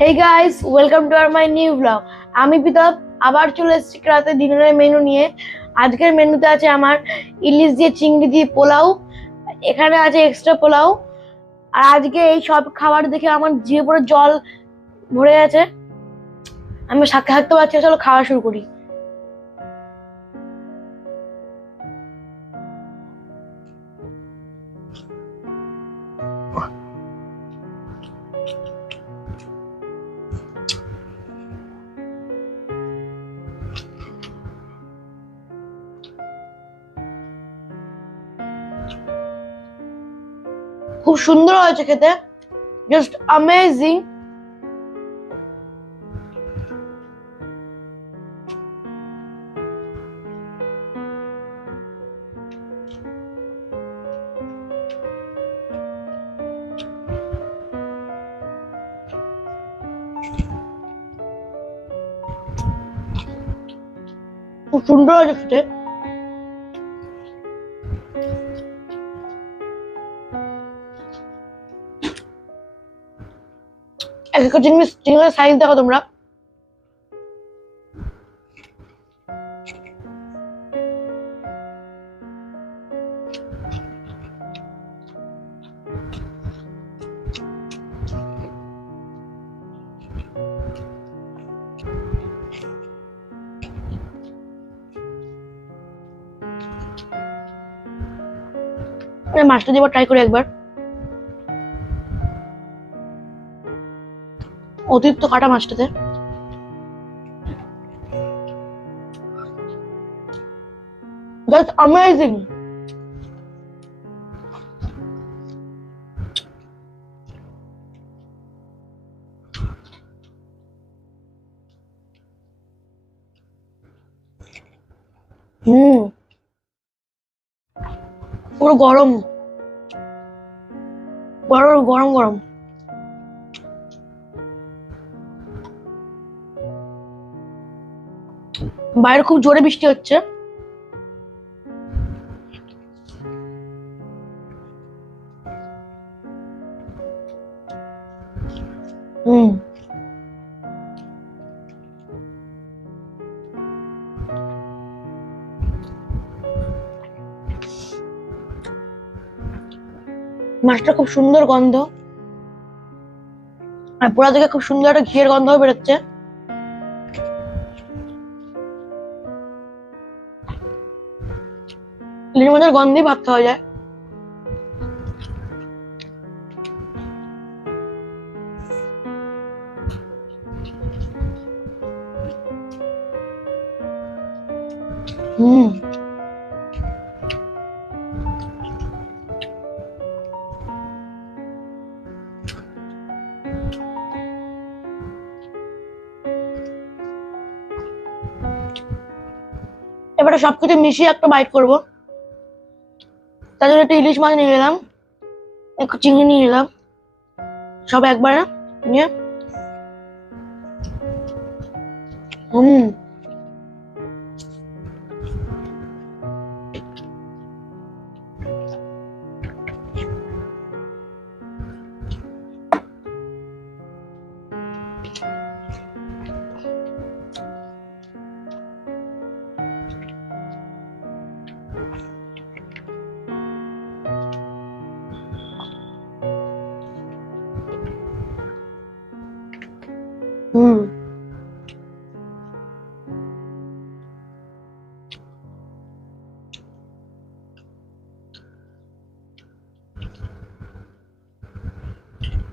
Hey guys, welcome to my new vlog. আমি বিতব আবার চলে এসেছি রাতে ডিনারের মেনু নিয়ে। আজকের মেনুতে আছে আমার ইলিশ দিয়ে চিংড়ি দিয়ে পোলাও, এখানে আছে এক্সট্রা পোলাও। আর আজকে এই সব খাবার দেখে আমার জিভে পুরো জল ভরে গেছে, আমি সাথে থাকতে পারছি না। চলো খাওয়া শুরু করি। খুব সুন্দর হয়েছে খেতে, জাস্ট অ্যামেজিং। খুব সুন্দর হয়েছে খেতে। এক একটা চিংড়ির সাইজ দেখো তোমরা। মাছটা দিয়ে ট্রাই করি একবার। অতিরিক্ত কাটা মাছটাতে জাস্ট অ্যামেজিং। পুরো গরম গরম গরম গরম। বাইরে খুব জোরে বৃষ্টি হচ্ছে। মাছটা খুব সুন্দর গন্ধ, আর পোড়া থেকে খুব সুন্দর একটা ঘিয়ের গন্ধ বেরোচ্ছে। ইলিশ মাছের গন্ধেই ভাত খাওয়া যায়। এবারে সবকিছু মিশিয়ে একটা বাইট করবো। তার জন্য একটা ইলিশ মাছ নিয়ে এলাম, একটু চিংড়ি নিয়ে এলাম, সব একবারে নিয়ে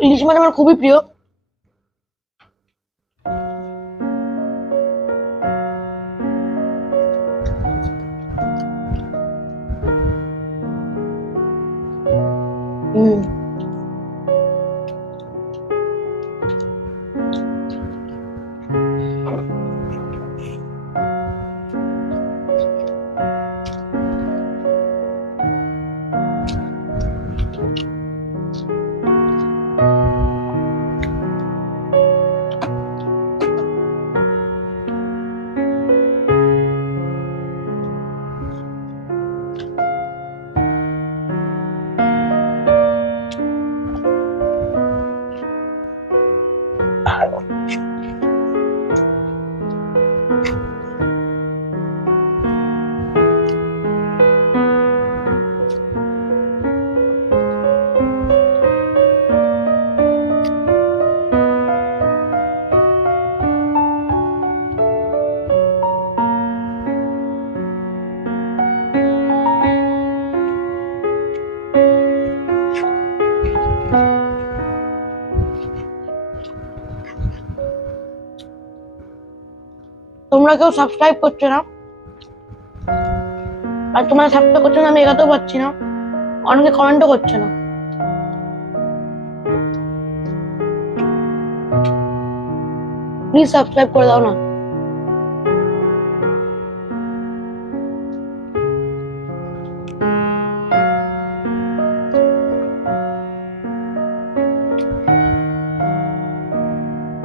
ইলিশ মাছ আমার খুবই প্রিয়। তোমরা কেউ সাবস্ক্রাইব করছো না, আর তোমরা সাবস্ক্রাইব করছো না আমি এগাতেও পারছি না, অনেকে কমেন্টও করছে না। প্লিজ সাবস্ক্রাইব করে দাও না।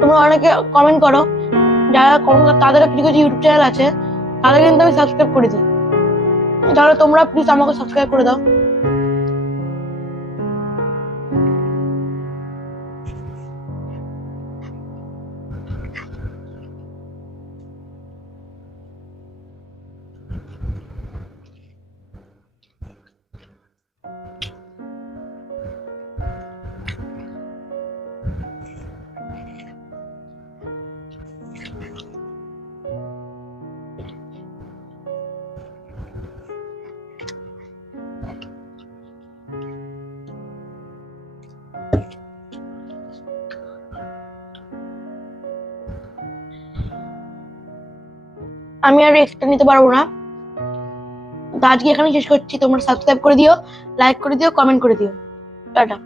তোমরা অনেকে কমেন্ট করো, যারা তাদের কিছু কিছু ইউটিউব চ্যানেল আছে তাদের কিন্তু আমি সাবস্ক্রাইব করে দিই, তাহলে তোমরা প্লিজ আমাকে সাবস্ক্রাইব করে দাও। আমি আর এক্সট্রা নিতে পারবো না, তো আজকে এখানে শেষ করছি। তোমরা সাবস্ক্রাইব করে দিও, লাইক করে দিও, কমেন্ট করে দিও। টাটা।